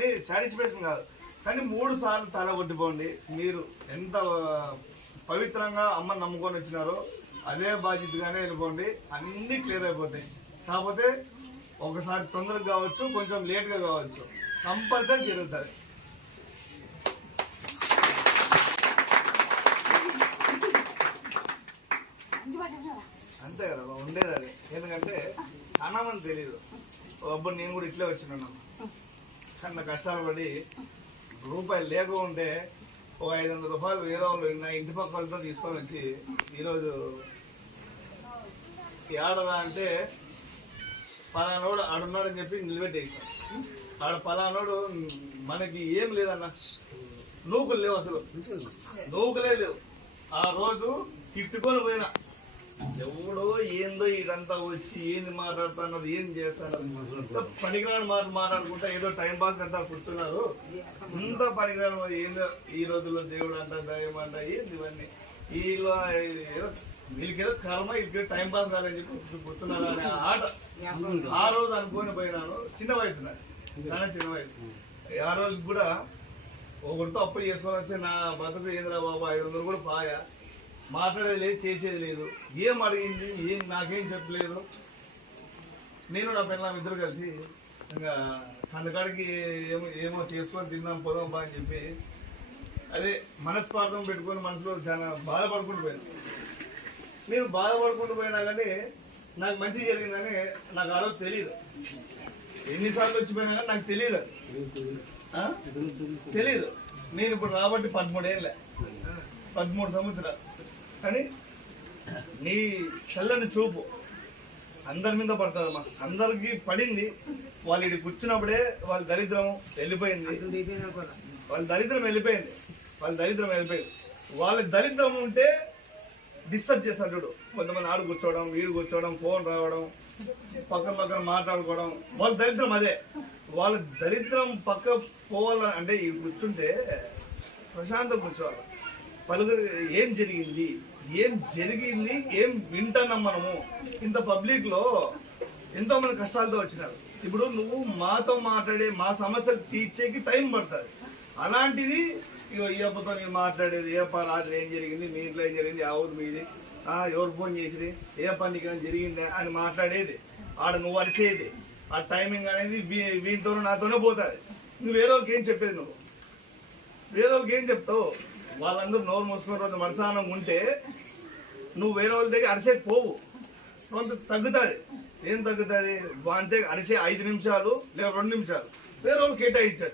అని సాటిస్ఫాక్షన్ కాదు. కానీ 3 సార్లు తల కొట్టిపోండి. మీరు ఎంత పవిత్రంగా అమ్మని నమ్ముకొని వచ్చినారో అదే బాధ్యతగానే వెళ్ళిపోండి, అన్నీ క్లియర్ అయిపోతాయి. కాకపోతే ఒకసారి తొందరగా కావచ్చు, కొంచెం లేట్గా కావచ్చు, కంపల్సరీ జరుగుతుంది. అంతే కదా ఉండేది అది. ఎందుకంటే చాలా మంది తెలియదు. అప్పుడు నేను కూడా ఇట్లే వచ్చినాను. కన్నా కష్టాలు పడి రూపాయలు లేక ఉంటే ఒక 500 రూపాయలు వేరే వాళ్ళు నా ఇంటి పక్క వాళ్ళతో తీసుకొని వచ్చి ఈరోజు ఏడరా అంటే పలానోడు ఆడున్నాడని చెప్పి నిలబెట్టేసాం. ఆడ పలానోడు మనకి ఏం లేదన్న, నూకులు లేవు, అసలు నూకులే లేవు. ఆ రోజు తిట్టుకొని పోయినా, ఎవడో ఏందో ఇదంతా వచ్చి ఏంది మాట్లాడుతున్నారు, ఏం చేస్తున్నారు, పనికిరాని మాట్లాడుకుంటా ఏదో టైం పాస్ అంతా కూర్చున్నారు. ఇంత పనికిరాని ఏందో ఈ రోజుల్లో దేవుడు అంట, దైవం అంట, ఏంది ఇవన్నీ వీళ్ళు ఏదో వీళ్ళకేదో కర్మ, ఇక్కడ టైం పాస్ కాదని చెప్పి కూర్చున్నారు అనే ఆట ఆ రోజు అనుకొని పోయినాను. చిన్న వయసు నాది, చాలా చిన్న వయసు. ఆ రోజు కూడా ఒకరితో అప్పులు చేసుకొని వస్తే నా బతుకు ఏంద్రా బాబు 500 కూడా పాయ, మాట్లాడేది లేదు, చేసేది లేదు. ఏం అడిగింది, ఏం నాకేం చెప్పలేదు. నేను నా పిల్లలు ఇద్దరు కలిసి ఇంకా సందకాడికి ఏమో చేసుకొని తిందాం పోదాం బా అని చెప్పి అదే మనస్పార్థం పెట్టుకొని మనసులో చాలా బాధపడుకుంటూ పోయాను. నేను బాధపడుకుంటూ పోయినా కానీ నాకు మంచి జరిగిందని నాకు ఆ రోజు తెలియదు. ఎన్నిసార్లు వచ్చిపోయినా కానీ నాకు తెలియదు, తెలీదు. నేను ఇప్పుడు రాబట్టి 13 ఏళ్ళే, 13 సంవత్సరాలు. కానీ నీ చల్లని చూపు అందరి మీద పడుతుందమ్మా, అందరికి పడింది. వాళ్ళు ఇటు కూర్చున్నప్పుడే వాళ్ళ దరిద్రం వెళ్ళిపోయింది, వాళ్ళ దరిద్రం వెళ్ళిపోయింది. వాళ్ళ దరిద్రం ఉంటే డిస్టర్బ్ చేస్తారు చూడు. కొంతమంది ఆడు కూర్చోవడం, వీడు కూర్చోవడం, ఫోన్ రావడం, పక్కన మాట్లాడుకోవడం, వాళ్ళ దరిద్రం అదే. వాళ్ళ దరిద్రం పక్క పోవాల అంటే ఈ కూర్చుంటే ప్రశాంతం కూర్చోవాలి. పలువురు ఏం జరిగింది, ఏం వింటున్నాం మనము. ఇంత పబ్లిక్లో ఎంతోమంది కష్టాలతో వచ్చినారు. ఇప్పుడు నువ్వు మాతో మాట్లాడే మా సమస్యలు తీర్చేకి టైం పడుతుంది. అలాంటిది ఈ అబ్బతో నేను మాట్లాడేది, ఏ రాత్రి ఏం జరిగింది, మీ ఇంట్లో ఏం జరిగింది, ఆ ఊరు మీది, ఎవరు ఫోన్ చేసింది, ఏ పనికి జరిగింది అని మాట్లాడేది. ఆడ నువ్వు అరిసేది, ఆ టైమింగ్ అనేది వీనితోనూ నాతోనే పోతుంది. నువ్వు వేరే వాళ్ళకి ఏం చెప్పేది, నువ్వు వేరే వాళ్ళకి ఏం చెప్తావు? వాళ్ళందరూ నోరు మూసుకుని రోజు మనసానం ఉంటే నువ్వు వేరే వాళ్ళ దగ్గర అరిసేకి పోవు, కొంత తగ్గుతుంది. ఏం తగ్గుతుంది? అంతే అరిసే 5 నిమిషాలు లేదా 2 నిమిషాలు వేరే వాళ్ళు కేటాయించారు.